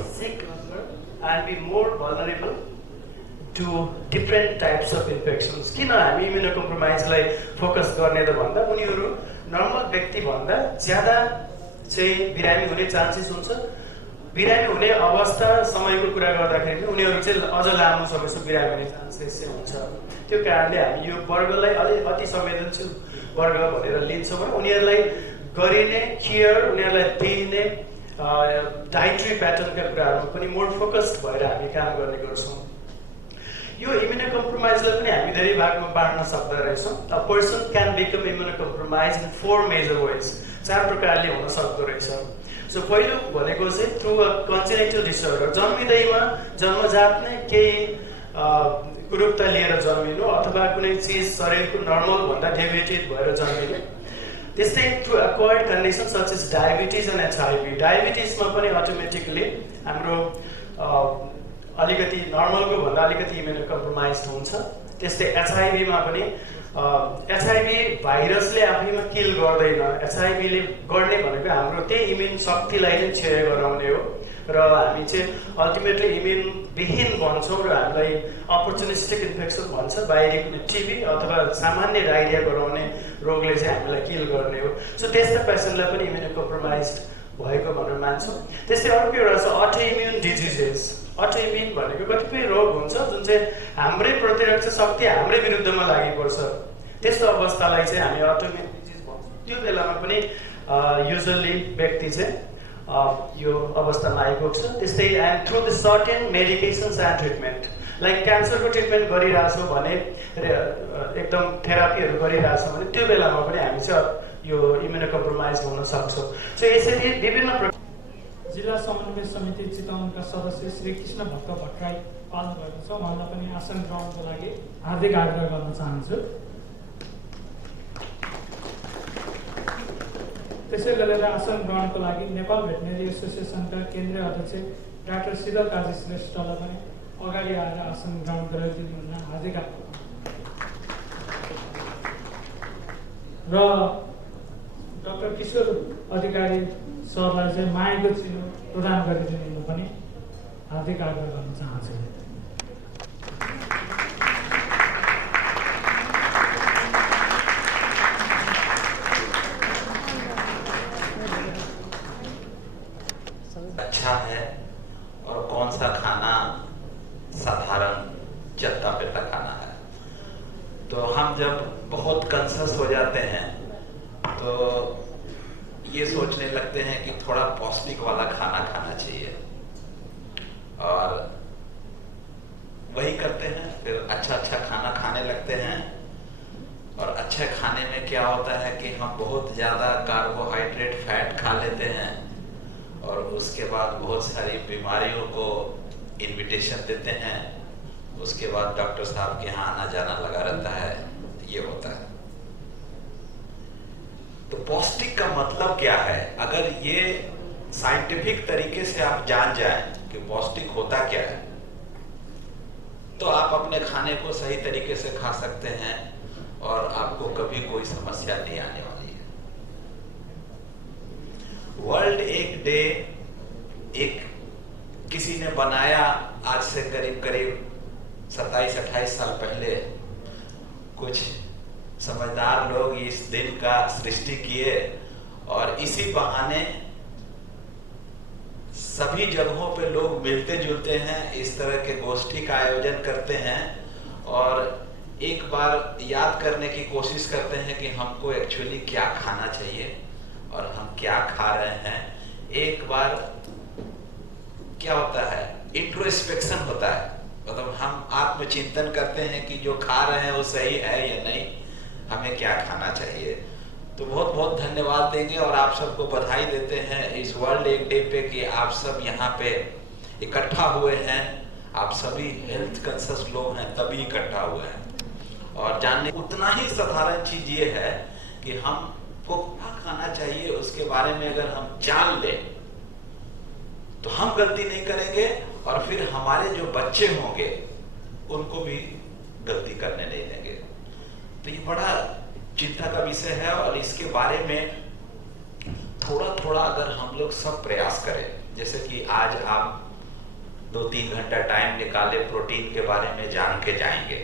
sick longer, and be more vulnerable to different types of infections. किन हामी इम्युनोकम्प्रोमाइजलाई फोकस गर्ने त भन्दा उनीहरू नर्मल व्यक्ति भन्दा ज्यादा चाहिँ बिरामी हुने चान्सेस हुन्छ। बिरामी हुने अवस्था समयको कुरा गर्दाखेरि उनीहरू चाहिँ अझ लामो समयसम्म बिरामी हुने चान्सेस चाहिँ हुन्छ। त्यो कारणले हामी यो वर्गलाई अति संवेदनशील वर्ग भनेर लिन्छौँ। उनीहरूलाई गरिने केयर, उनीहरूलाई दिइने डाइट्री प्याटर्नका कुराहरू पनि मोर फोकस्ड भएर हामी काम गर्ने गर्छौँ। यो इम्युनोकम्प्रोमाइजलाई पनि हामी धेरै भागमा बाँड्न सक्दो रहेछौँ। A person can become immunocompromise in 4 major ways, 4 प्रकारले हुन सक्दो रहेछ। सो पहिलो भनेको चाहिँ थ्रु अ कन्जेनिटल डिसअर्डर, जन्मिँदैमा जन्मजात नै केही कुरूपता लिएर जन्मिनु अथवा कुनै चिज शरीरको नर्मल भन्दा डेभिएटेड भएर जन्मिनु। त्यस्तै through acquired condition such as diabetes and HIV. डायबिटिजमा पनि अटोमेटिकली हाम्रो अलिकति नर्मलको भन्दा अलिकति इम्युनोकम्प्रोमाइज हुन्छ। त्यस्तै एचआइभीमा पनि एचआइभी भाइरसले आफैमा किल गर्दैन। एचआइभीले गर्ने भनेको हाम्रो त्यही इम्युन शक्तिलाई नै क्षय गराउने हो र हामी चाहिँ अल्टिमेटली इम्युन विहीन भन्छौँ र हामीलाई अपर्चुनिस्टिक इन्फेक्सन भन्छ। बाहिरी कुनै टिबी अथवा सामान्य डायरिया गराउने रोगले चाहिँ हामीलाई किल गर्ने हो। सो त्यस्ता पेसेन्टलाई पनि इम्युनोकम्प्रोमाइज भएको भनेर मान्छौँ। त्यस्तै अर्को एउटा छ auto immune diseases. Auto immune भनेको कतिपय रोग हुन्छ जुन चाहिँ हाम्रै प्रतिरक्षा शक्ति हाम्रै विरुद्धमा लागिपर्छ। त्यस्तो अवस्थालाई चाहिँ हामी अटो इम्युन डिजिज भन्छौँ। त्यो बेलामा पनि युजुअली व्यक्ति चाहिँ यो अवस्थामा आइपुग्छ। त्यस्तै and through the certain medications and treatment, like क्यान्सरको ट्रिटमेन्ट गरिरहेछौँ भने एकदम थेरापीहरू गरिरहेछौँ भने त्यो बेलामा पनि हामी चाहिँ यो इम्युनोकम्प्रोमाइज हुन सक्छौँ। सो यसरी विभिन्न जिल्ला समन्वय समिति चितवनका सदस्य श्री कृष्ण भक्त भट्टराई पाल्नु भएको छ, उहाँलाई पनि आसन ग्रहणको लागि हार्दिक आग्रह गर्न चाहन्छु। त्यसै गरेर आसन ग्रहणको लागि नेपाल भेटनेरी एसोसिएसनका केन्द्रीय अध्यक्ष डाक्टर शीतल काजी श्रेष्ठलाई पनि अगाडि आएर आसन ग्रहण गराइदिनु हुन हार्दिक आग्रह र डाक्टर किशोर अधिकारी सरलाई चाहिँ मायाको चिनो प्रदान गरिदिनु हुन पनि हार्दिक आग्रह गर्न चाहन्छु। अच्छा है और कौन सा खाना साधारण चलता फिरता खाना है। तो हम जब बहुत कॉन्शियस हो जाते हैं तो ये सोचने लगते हैं कि थोड़ा पौष्टिक वाला खाना खाना चाहिए और वही करते हैं, फिर अच्छा अच्छा खाना खाने लगते हैं। और अच्छे खाने में क्या होता है कि हम बहुत ज़्यादा कार्बोहाइड्रेट फैट खा लेते हैं और उसके बाद बहुत सारी बीमारियों को इनविटेशन देते हैं। उसके बाद डॉक्टर साहब के यहाँ आना जाना लगा रहता है, ये होता है। तो पौष्टिक का मतलब क्या है? अगर ये साइंटिफिक तरीके से आप जान जाएं कि पौष्टिक होता क्या है, तो आप अपने खाने को सही तरीके से खा सकते हैं और आपको कभी कोई समस्या नहीं आने वाली है। वर्ल्ड एग डे एक किसी ने बनाया आज से करीब करीब 27-28 साल पहले। कुछ समझदार लोग इस दिन का सृष्टि किए और इसी बहाने सभी जगहों पे लोग मिलते जुलते हैं, इस तरह के गोष्ठी का आयोजन करते हैं और एक बार याद करने की कोशिश करते हैं कि हमको एक्चुअली क्या खाना चाहिए और हम क्या खा रहे हैं। एक बार क्या होता है, इंट्रोस्पेक्शन होता है, मतलब हम आत्मचिंतन करते हैं कि जो खा रहे हैं वो सही है या नहीं, हमें क्या खाना चाहिए। तो बहुत बहुत धन्यवाद देंगे और आप सबको बधाई देते हैं इस वर्ल्ड एग डे पे कि आप सब यहाँ पे इकट्ठा हुए हैं। आप सभी हेल्थ कॉन्शियस लोग हैं तभी इकट्ठा हुए हैं। और जानने उतना ही साधारण चीज ये है कि हमको क्या खाना चाहिए उसके बारे में अगर हम जान लें तो हम गलती नहीं करेंगे और फिर हमारे जो बच्चे होंगे उनको भी गलती करने नहीं देंगे। तो ये बड़ा चिंता का विषय है और इसके बारे में थोड़ा थोड़ा अगर हम लोग सब प्रयास करें, जैसे कि आज आप 2-3 घंटा टाइम निकाले प्रोटीन के बारे में जान के जाएंगे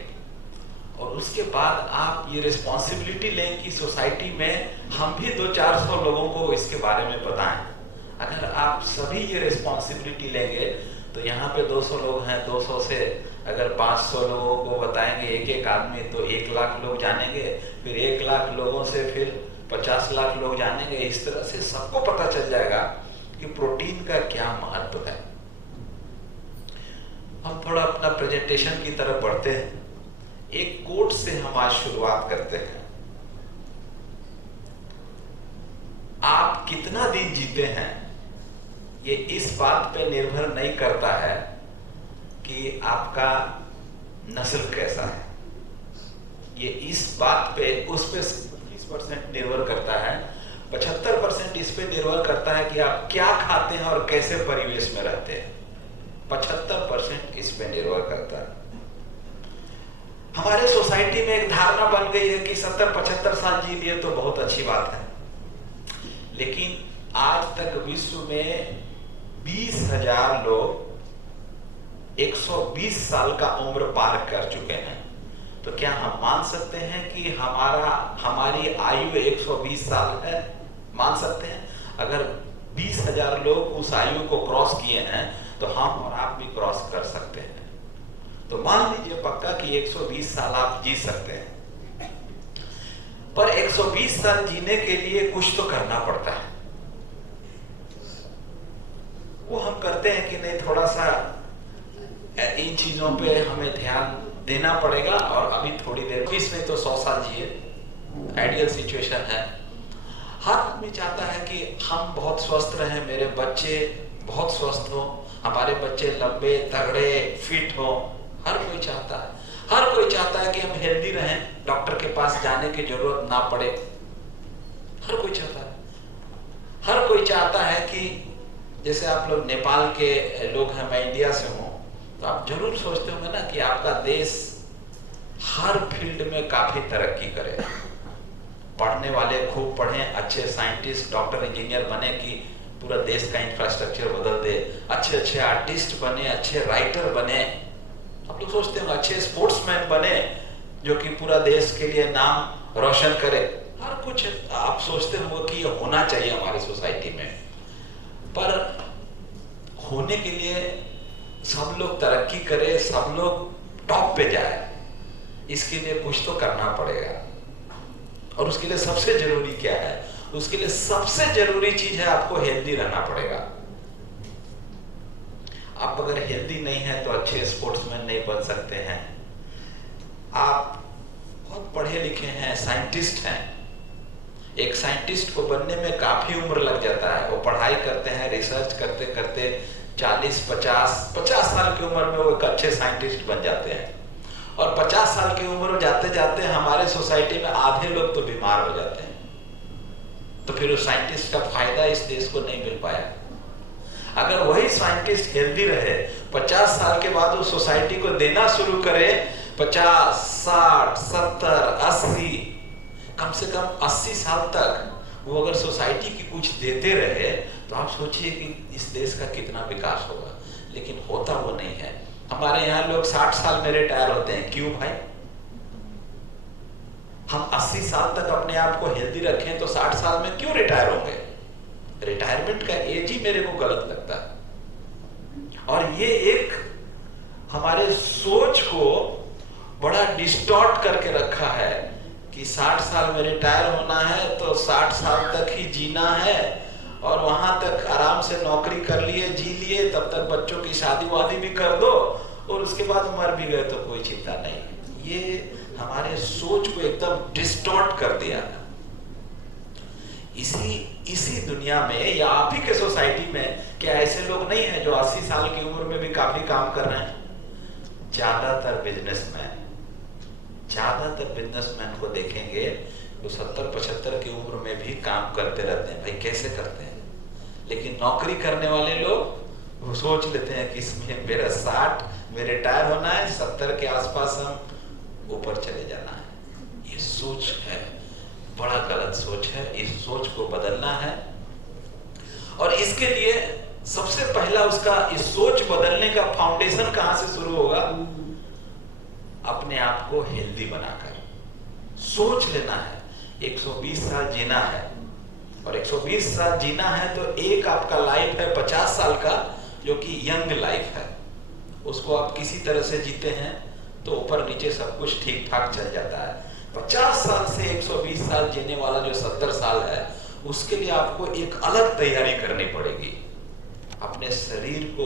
और उसके बाद आप ये रिस्पॉन्सिबिलिटी लें कि सोसाइटी में हम भी 200-400 लोगों को इसके बारे में बताएं। अगर आप सभी ये रिस्पॉन्सिबिलिटी लेंगे तो यहाँ पे 200 लोग हैं, 200 से अगर 500 लोगों को बताएंगे एक एक आदमी तो 1 लाख लोग जानेंगे, फिर 1 लाख लोगों से फिर 50 लाख लोग जानेंगे। इस तरह से सबको पता चल जाएगा कि प्रोटीन का क्या महत्व है। हम थोड़ा अपना प्रेजेंटेशन की तरफ बढ़ते हैं। एक कोट से हम आज शुरुआत करते हैं। आप कितना दिन जीते हैं ये इस बात पे निर्भर नहीं करता है कि आपका नस्ल कैसा है, ये इस बात पे उस पे 20% निर्भर करता है, 75% इस पे निर्भर करता है कि आप क्या खाते हैं और कैसे परिवेश में रहते हैं। 75% इस पे निर्भर करता है। हमारे सोसाइटी में एक धारणा बन गई है कि 70-75 साल जी लिए तो बहुत अच्छी बात है, लेकिन आज तक विश्व में 20,000 लोग 120 साल का उम्र पार कर चुके हैं। तो क्या हम मान सकते हैं कि हमारी आयु 120 साल है? मान सकते हैं। अगर 20,000 लोग उस आयु को क्रॉस किए हैं तो हम और आप भी क्रॉस कर सकते हैं। तो मान लीजिए पक्का कि 120 साल आप जी सकते हैं, पर 120 साल जीने के लिए कुछ तो करना पड़ता है। वो हम करते हैं कि नहीं, थोड़ा सा इन चीजों पे हमें ध्यान देना पड़ेगा। और अभी थोड़ी देर 20 नहीं तो 100 साल जिए, आइडियल सिचुएशन है। हर आदमी चाहता है कि हम बहुत स्वस्थ रहें, मेरे बच्चे बहुत स्वस्थ हो, हमारे बच्चे लंबे तगड़े फिट हो। हर कोई चाहता है, हर कोई चाहता है कि हम हेल्दी रहें, डॉक्टर के पास जाने की जरूरत ना पड़े। हर कोई चाहता है, हर कोई चाहता है कि जैसे आप लोग नेपाल के लोग हैं, मैं इंडिया से हूँ, तो आप जरूर सोचते होंगे ना कि आपका देश हर फील्ड में काफी तरक्की करे, पढ़ने वाले खूब पढ़ें, अच्छे साइंटिस्ट डॉक्टर इंजीनियर बने कि पूरा देश का इंफ्रास्ट्रक्चर बदल दे, अच्छे अच्छे आर्टिस्ट बने, अच्छे राइटर बने, आप लोग सोचते होंगे अच्छे स्पोर्ट्समैन बने जो कि पूरा देश के लिए नाम रोशन करे। हर कुछ आप सोचते होंगे कि ये होना चाहिए हमारी सोसाइटी में, पर होने के लिए सब लोग तरक्की करे, सब लोग टॉप पे जाए, इसके लिए कुछ तो करना पड़ेगा। और उसके लिए सबसे जरूरी क्या है? उसके लिए सबसे जरूरी चीज है आपको हेल्दी रहना पड़ेगा। आप अगर हेल्दी नहीं है तो अच्छे स्पोर्ट्समैन नहीं बन सकते हैं। आप बहुत पढ़े लिखे हैं, साइंटिस्ट हैं, एक साइंटिस्ट को बनने में काफी उम्र लग जाता है। वो पढ़ाई करते हैं, रिसर्च करते करते 40-50 साल की उम्र में वो एक अच्छे साइंटिस्ट बन जाते हैं। और 50 साल की उम्र जाते जाते हमारे सोसाइटी में आधे लोग तो बीमार हो जाते हैं। तो फिर उस साइंटिस्ट का फायदा इस देश को नहीं मिल पाया। अगर वही साइंटिस्ट हेल्दी रहे, 50 साल के बाद उस सोसाइटी को देना शुरू करे, 50, 60, 70, 80, कम से कम 80 साल तक वो अगर सोसाइटी की कुछ देते रहे, तो आप सोचिए कि इस देश का कितना विकास होगा। लेकिन होता वो नहीं है। हमारे यहाँ लोग 60 साल में रिटायर होते हैं। क्यों भाई? हम 80 साल तक अपने आप को हेल्दी रखें तो 60 साल में क्यों रिटायर होंगे? रिटायरमेंट का एज ही मेरे को गलत लगता है। और ये एक हमारे सोच को बड़ा डिस्टॉर्ट करके रखा है कि 60 साल में रिटायर होना है तो 60 साल तक ही जीना है, और वहां तक आराम से नौकरी कर लिए, जी लिए, तब तक बच्चों की शादी वादी भी कर दो, और उसके बाद मर भी गए तो कोई चिंता नहीं। ये हमारे सोच को एकदम डिस्टॉर्ट कर दिया। इसी दुनिया में या आप ही के सोसाइटी में क्या ऐसे लोग नहीं हैं जो 80 साल की उम्र में भी काफी काम कर रहे हैं? ज्यादातर बिजनेसमैन को देखेंगे वो 70-75 की उम्र में भी काम करते रहते हैं। भाई कैसे करते हैं? लेकिन नौकरी करने वाले लोग वो सोच लेते हैं कि इसमें मेरा 60 में रिटायर होना है, 70 के आसपास हम ऊपर चले जाना है। ये सोच है, बड़ा गलत सोच है। इस सोच को बदलना है, और इसके लिए सबसे पहला उसका इस सोच बदलने का फाउंडेशन कहां से शुरू होगा? अपने आप को हेल्दी बनाकर सोच लेना है 120 साल जीना है, और 120 साल जीना है तो एक आपका लाइफ है 50 साल का जो कि यंग लाइफ है। उसको आप किसी तरह से जीते हैं तो ऊपर नीचे सब कुछ ठीक ठाक चल जाता है। 50 साल से 120 साल जीने वाला जो 70 साल है, उसके लिए आपको एक अलग तैयारी करनी पड़ेगी। अपने शरीर को